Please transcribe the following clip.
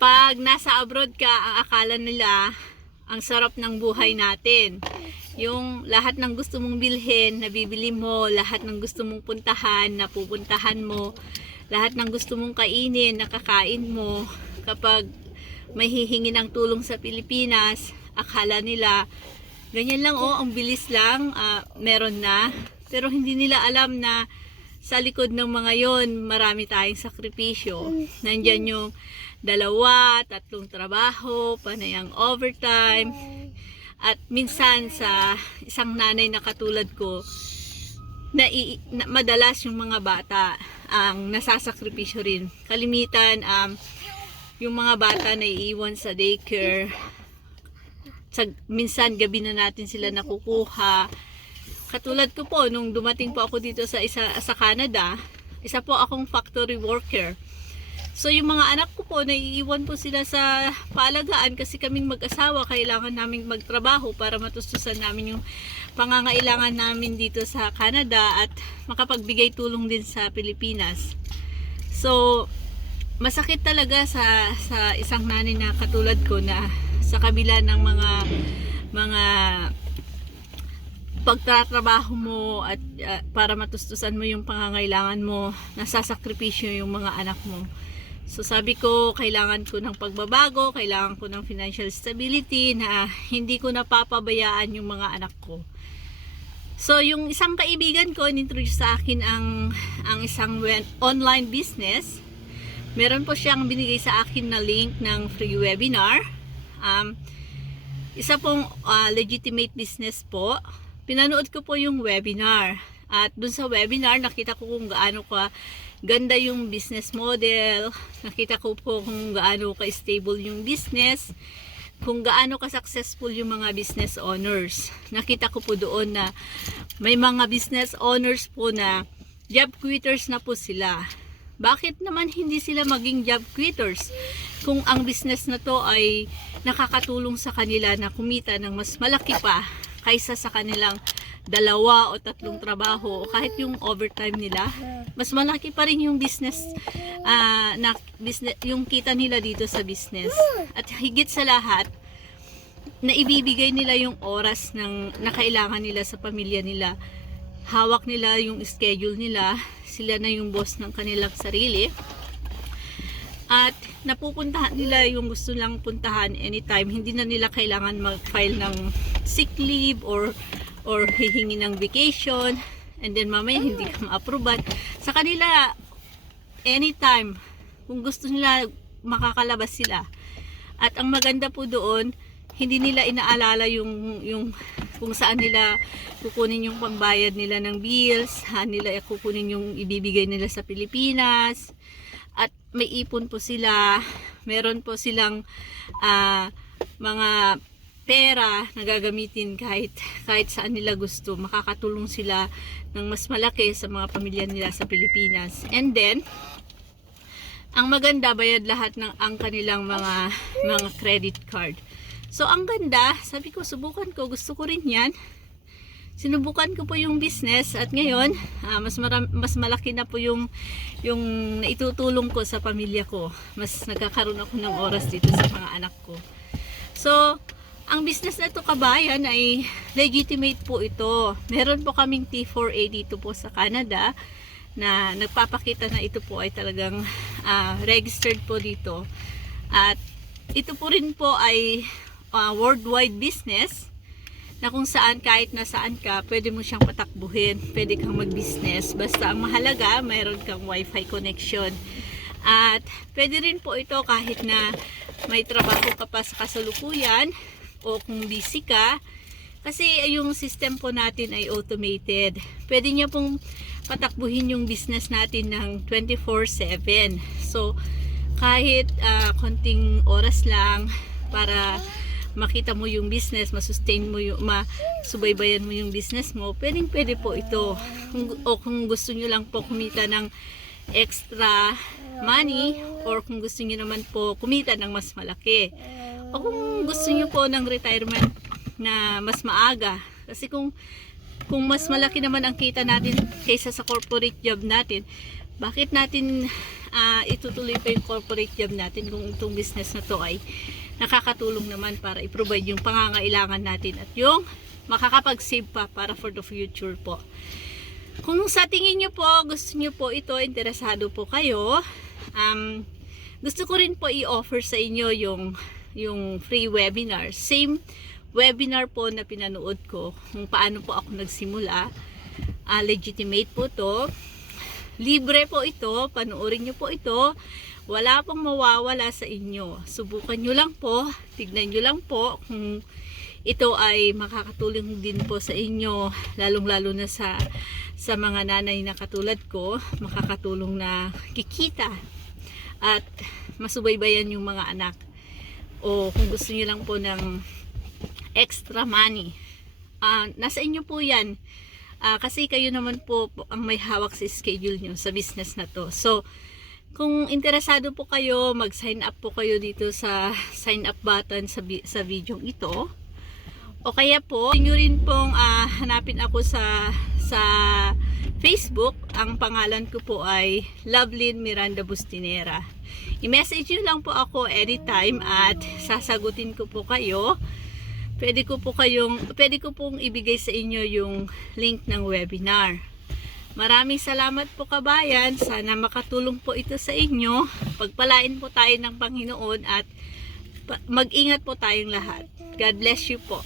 Pag nasa abroad ka, ang akala nila ang sarap ng buhay natin. Yung lahat ng gusto mong bilhin, nabibili mo, lahat ng gusto mong puntahan, napupuntahan mo, lahat ng gusto mong kainin, nakakain mo. Kapag may hihingi ng tulong sa Pilipinas, akala nila ganyan lang, oh, ang bilis lang, meron na. Pero hindi nila alam na sa likod ng mga yon, marami tayong sakripisyo. Nandyan yung 2, 3 trabaho, panay ang overtime. At minsan sa isang nanay na katulad ko, madalas yung mga bata ang nasasakripisyo rin. Kalimitan, yung mga bata na iiwan sa daycare. Minsan gabi na natin sila nakukuha. Katulad ko po, nung dumating po ako dito sa Canada, isa po akong factory worker. So yung mga anak ko po, naiiwan po sila sa paalagaan kasi kaming mag-asawa, kailangan naming magtrabaho para matustusan namin yung pangangailangan namin dito sa Canada at makapagbigay tulong din sa Pilipinas. So masakit talaga sa isang nanay na katulad ko na sa kabila ng mga pagtatrabaho mo at para matustusan mo yung pangangailangan mo, nasasakripisyo yung mga anak mo. So sabi ko, kailangan ko ng pagbabago, kailangan ko ng financial stability na hindi ko napapabayaan yung mga anak ko. So yung isang kaibigan ko, inintroduce sa akin ang isang online business. Meron po siyang binigay sa akin na link ng free webinar. Isa pong legitimate business po. Pinanood ko po yung webinar. At dun sa webinar, nakita ko kung gaano ganda yung business model. Nakita ko po kung gaano ka-stable yung business. Kung gaano ka-successful yung mga business owners. Nakita ko po doon na may mga business owners po na job quitters na po sila. Bakit naman hindi sila maging job quitters kung ang business na to ay nakakatulong sa kanila na kumita ng mas malaki pa kaysa sa kanilang 2 o 3 trabaho o kahit yung overtime nila, mas malaki pa rin yung business, yung kita nila dito sa business. At higit sa lahat, na ibibigay nila yung oras na kailangan nila sa pamilya nila. Hawak nila yung schedule nila, sila na yung boss ng kanilang sarili. At napupuntahan nila yung gusto lang puntahan anytime. Hindi na nila kailangan mag-file ng sick leave or hihingi ng vacation and then mamaya hindi ka ma-approve. Sa kanila, anytime, kung gusto nila, makakalabas sila. At ang maganda po doon, hindi nila inaalala yung kung saan nila kukunin yung pambayad nila ng bills, saan nila kukunin yung ibibigay nila sa Pilipinas. At may ipon po sila, meron po silang mga pera na gagamitin kahit saan nila gusto. Makakatulong sila ng mas malaki sa mga pamilya nila sa Pilipinas. And then, ang maganda, bayad lahat ng ang kanilang mga credit card. So ang ganda, sabi ko subukan ko, gusto ko rin yan. Sinubukan ko po yung business at ngayon mas malaki na po yung naitutulong ko sa pamilya ko. Mas nagkakaroon ako ng oras dito sa mga anak ko. So ang business na ito, kabayan, ay legitimate po ito. Meron po kaming T4A dito po sa Canada na nagpapakita na ito po ay talagang registered po dito. At ito po rin po ay worldwide business na kung saan kahit nasaan ka, pwede mo siyang patakbuhin, pwede kang mag-business. Basta ang mahalaga, mayroon kang wifi connection. At pwede rin po ito kahit na may trabaho ka pa sa kasalukuyan o kung busy ka. Kasi yung system po natin ay automated. Pwede niya pong patakbuhin yung business natin ng 24/7. So, kahit konting oras lang para makita mo yung business, masustain mo yung, masubaybayan mo yung business mo, pwede po ito. Kung gusto nyo lang po kumita ng extra money or kung gusto nyo naman po kumita ng mas malaki. O kung gusto nyo po ng retirement na mas maaga. Kasi kung mas malaki naman ang kita natin kaysa sa corporate job natin, bakit natin itutuloy pa yung corporate job natin kung itong business na to ay nakakatulong naman para i-provide yung pangangailangan natin at yung makakapag-save pa para for the future po. Kung sa tingin nyo po, gusto nyo po ito, interesado po kayo, gusto ko rin po i-offer sa inyo yung free webinar. Same webinar po na pinanood ko kung paano po ako nagsimula. Legitimate po to. Libre po ito. Panoorin nyo po ito. Wala pong mawawala sa inyo. Subukan nyo lang po. Tignan nyo lang po kung ito ay makakatulong din po sa inyo. Lalong-lalo na sa mga nanay na katulad ko. Makakatulong na kikita. At masubaybayan yung mga anak. O kung gusto nyo lang po ng extra money. Nasa inyo po yan. Kasi kayo naman po ang may hawak sa schedule nyo sa business na to. So, kung interesado po kayo, mag-sign up po kayo dito sa sign up button sa video ito. O kaya po, nyo rin pong hanapin ako sa Facebook. Ang pangalan ko po ay Lovelyn Miranda Bustinera. I-message nyo lang po ako anytime at sasagutin ko po kayo. Pwede ko pong ibigay sa inyo yung link ng webinar. Maraming salamat po kabayan. Sana makatulong po ito sa inyo. Pagpalain po tayo ng Panginoon at mag-ingat po tayong lahat. God bless you po.